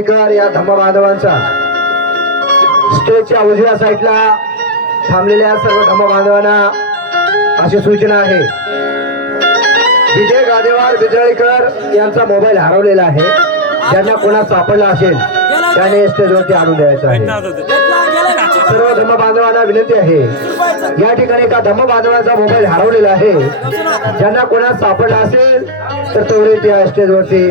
बेदळकर या धम्म बांधवांचा स्टेजच्या उजव्या साईडला थांबलेल्या सर्व धम्म बांधवांना अशी सूचना आहे. विजय गादेवार बिजळकर यांचा मोबाईल हरवलेला आहे. ज्यांना कोणा सापडला असेल त्याने स्टेजवरती आणून द्यायचा आहे. सर्व धम्म बांधवांना विनंती आहे. या ठिकाणी एका धम्म बांधवांचा मोबाईल हरवलेला आहे. ज्यांना कोणा सापडला असेल तर तेवढे त्या स्टेजवरती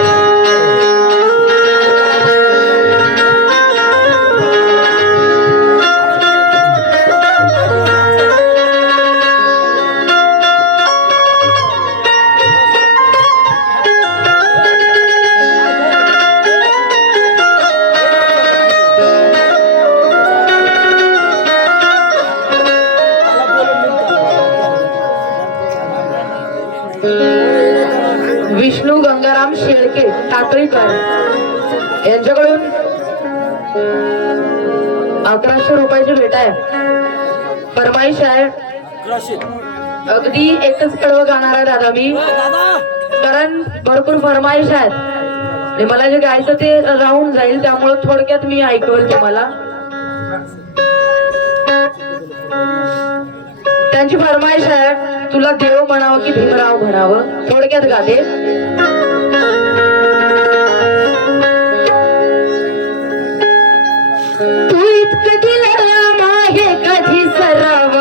शेळके टाकळीकर यांच्याकडून अकराशे रुपयाची भेट आहे. फरमाईश आहे. अगदी एकच कडवं गाणार आहे दादा मी. दादा. कारण भरपूर फरमाईश आहेत आणि मला जे गायचं ते राहून जाईल त्यामुळे थोडक्यात मी ऐकवेल तुम्हाला. त्यांची फरमाईश आहे तुला देव म्हणावं की भीमराव म्हणावं. थोडक्यात गाते. तू इतकं दिलं कधी सराव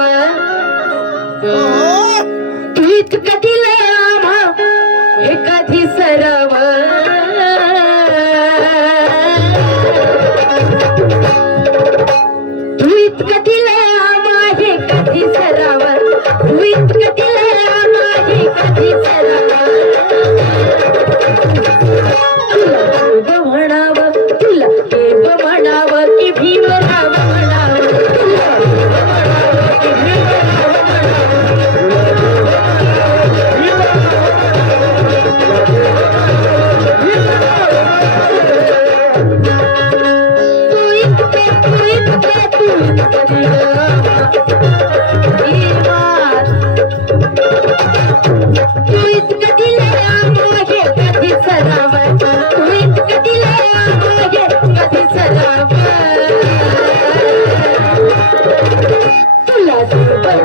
तू इतकं दिलं हे कधी सराव?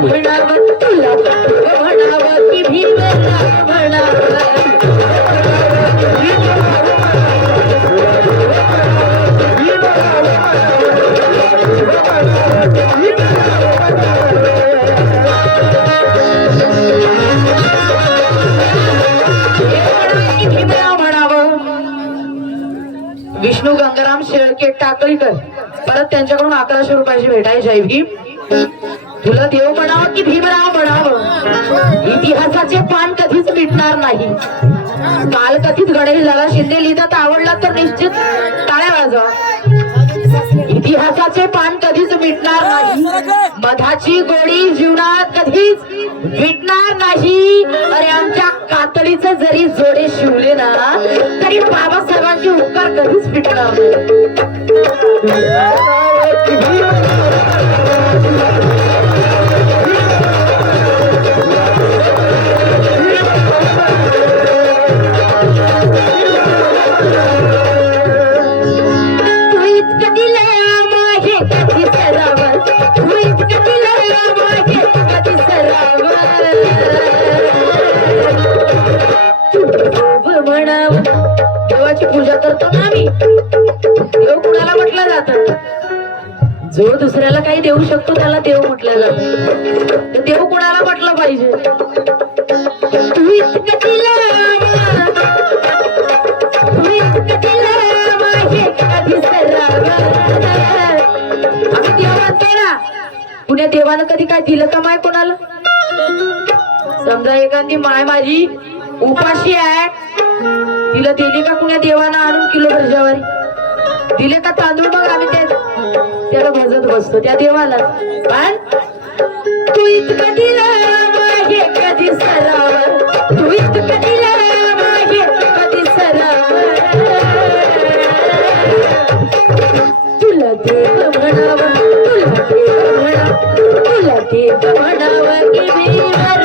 म्हणावं तुला म्हणावं की भीमराव म्हणावं भीमराव म्हणावं विष्णू गंगाराम शेळके टाकळीकर. परत त्यांच्याकडून अकराशे रुपयाची भेटायची आहे भीम तुला देव म्हणावं की भीमराव म्हणावं? इतिहासाचे पान कधीच मिटणार नाही. काल कधीच गणेश झाला शिंदे लिहितात आवडला तर निश्चित टाळ्या वाजवा. इतिहासाचे पान कधीच मिटणार नाही. मधाची गोडी जीवनात कधीच मिटणार नाही. अरे आमच्या कातडीचे जरी जोडे शिवले ना तरी बाबासाहेबांचे उपकार कधीच मिटणार देवाची पूजा करतो ना आम्ही. देव कुणाला म्हटलं जातं? जो दुसऱ्याला काही देऊ शकतो त्याला देव म्हटलं जात. तर देव कुणाला म्हटलं पाहिजे? तू इतकं ना. पुण्या देवानं कधी काय दिलं का माय कोणाला? समजा एखादी माय माझी उपाशी आहे. तिला दिली का कुण्या देवानं आणून किलो भर दिले का तांदूळ? मग आम्ही त्या त्याला भजत बसतो त्या देवाला. पण तू इतकं कधी सरावर? तू इतकं कधी सरावर? तुला देव म्हणावं तुला देव म्हणावं तुला देव म्हणावं की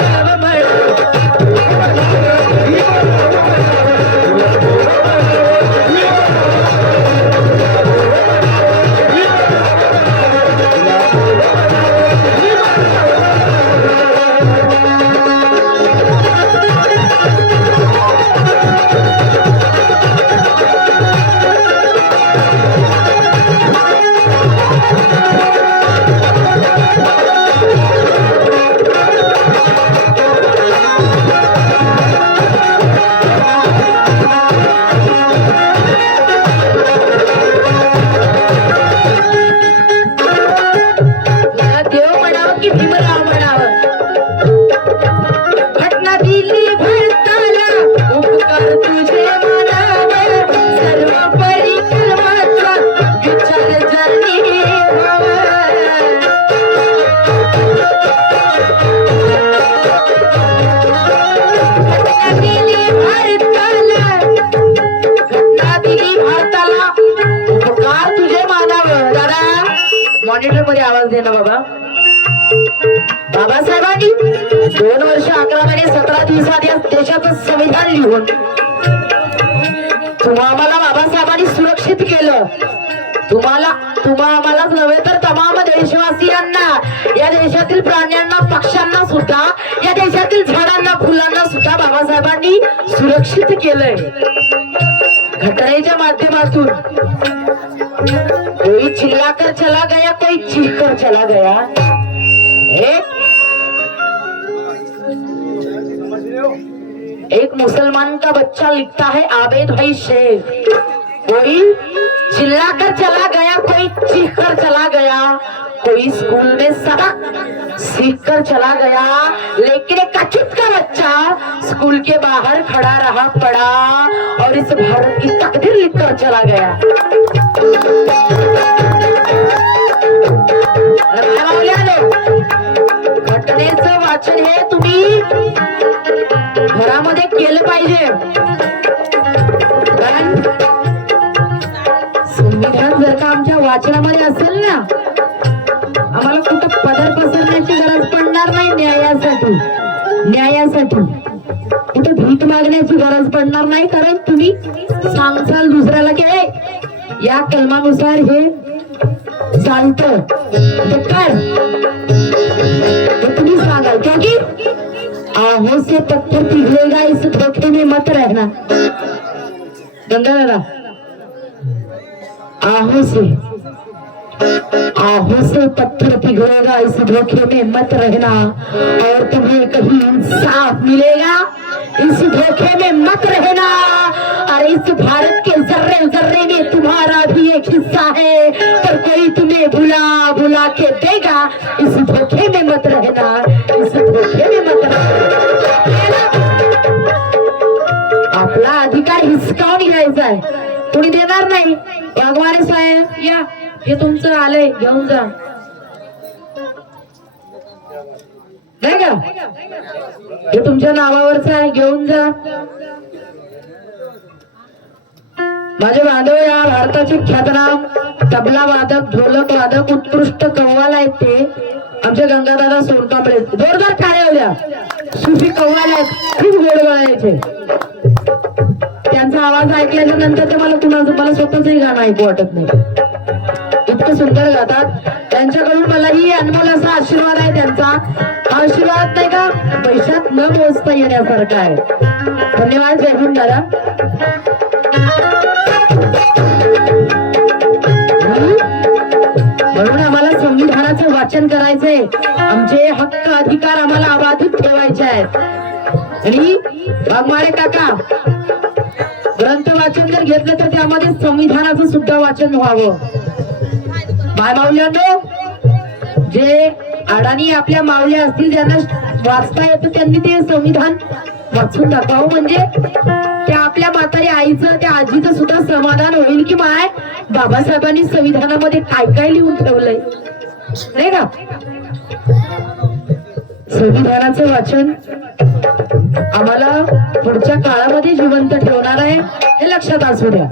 आहे ना बाबा. बाबासाहेबांनी दोन वर्ष अकरा महिने सतरा दिवसात या देशाचं संविधान लिहून तुम्हा आम्हाला बाबासाहेबांनी सुरक्षित केलं. तुम्हाला तुम्हा आम्हालाच नव्हे तर तमाम देशवासियांना या देशातील प्राण्यांना पक्ष्यांना सुद्धा या देशातील झाडांना फुलांना सुद्धा बाबासाहेबांनी सुरक्षित केलंय. घटनेच्या माध्यमातून कोई चिल्ला कर चला गया, कोई चीख कर चला गया। एक एक मुसलमान का बच्चा लिखता है, आबेद भाई शेख कोई चिल्ला कर चला गया, कोई चीख कर चला गया। कोई स्कूल में सबक सीख कर चला गया। लेकिन एक अचुत का बच्चा स्कूल के बाहर खड़ा रहा पड़ा और इस भारत की तकदीर लिख कर चला गया। घटनेचं वाचन हे तुम्ही घरामध्ये केलं पाहिजे। कारण संविधान जर का आमच्या वाचनामध्ये असेल ना न्यायासाठी. इथे भीक मागण्याची गरज पडणार नाही कारण तुम्ही सांगसाल दुसऱ्याला की या कलमानुसार हे चालत. ते तुम्ही सांगाल क्योंकि आहो से पत्थर पिघलेगा इस धोखे में मत रहना गंगा दादा आहो से से पत्थर पिघलेगा, इस धोखे में मत रहना। और तुम्हें कहीं इंसाफ मिलेगा, इस धोखे में मत रहना। और इस भारत के जर्रे जर्रे में तुम्हारा भी एक हिस्सा है, पर कोई तुम्हें भुला भुला के देगा, इस धोखे में मत रहना, इस धोखे में मत रहना। आपला अधिकार हिसकावून घ्यायचा आहे कोणी देणार नाही? भगवान साहेब या। हे तुमचं आलंय घेऊन जा. नाही का? हे तुमच्या नावावरच आहे घेऊन जा. माझे बांधव या भारताचे ख्यातनाम तबला वादक ढोलक वादक उत्कृष्ट कव्वाल आहेत ते. आमचे गंगादादा सोनकांबळे. जोरदार टाळ्या सुफी कव्वाल आहेत. खूप गोड गळायचे. त्यांचा आवाज ऐकल्याच्या नंतर ते मला कुणाचं मला स्वतःचंही गाणं ऐकू वाटत नाही. इतकं सुंदर गातात. त्यांच्याकडून मलाही अनमोल असा आशीर्वाद आहे त्यांचा. हा आशीर्वाद नाही का? पैशात न मोजता येण्यासारखा आहे. धन्यवाद जय हिंद दादा. म्हणून आम्हाला संविधानाचं वाचन करायचंय. आमचे हक्क अधिकार आम्हाला अबाधित ठेवायचे आहेत. आणि वाघमारे काका ग्रंथ वाचन जर घेतलं तर त्यामध्ये संविधानाचं सुद्धा वाचन व्हावं. काय मावल्या तो जे अडाणी आपल्या माऊल्या असतील ज्यांना वाचता येतं त्यांनी ते संविधान वाचून दाखवावं हो, म्हणजे त्या आपल्या म्हातारी आईचं त्या आजीचं सुद्धा समाधान होईल की माय? बाबासाहेबांनी संविधानामध्ये काय काय लिहून ठेवलंय? नाही का? संविधानाचं वाचन आम्हाला पुढच्या काळामध्ये जिवंत ठेवणार आहे हे लक्षात असू द्या.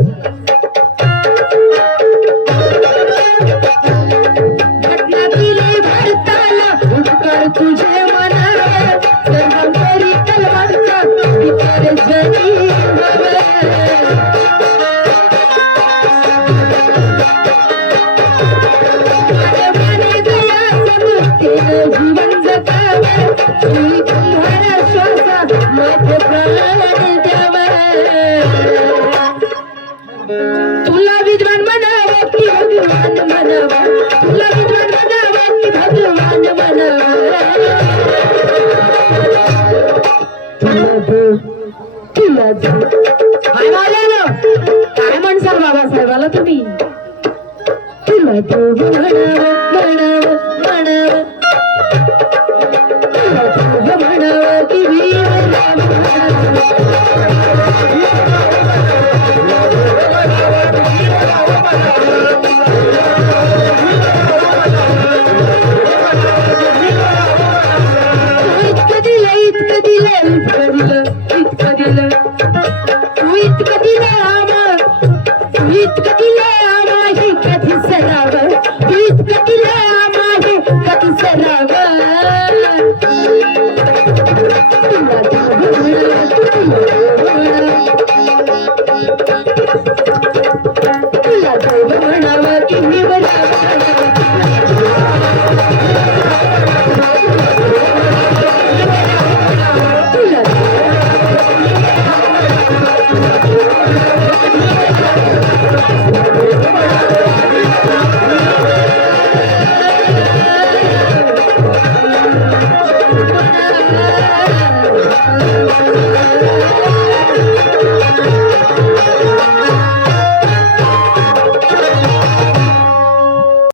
मोठी लज काय तुम्ही तिला तू म्हणाव म्हणाव म्हणाव Thank you.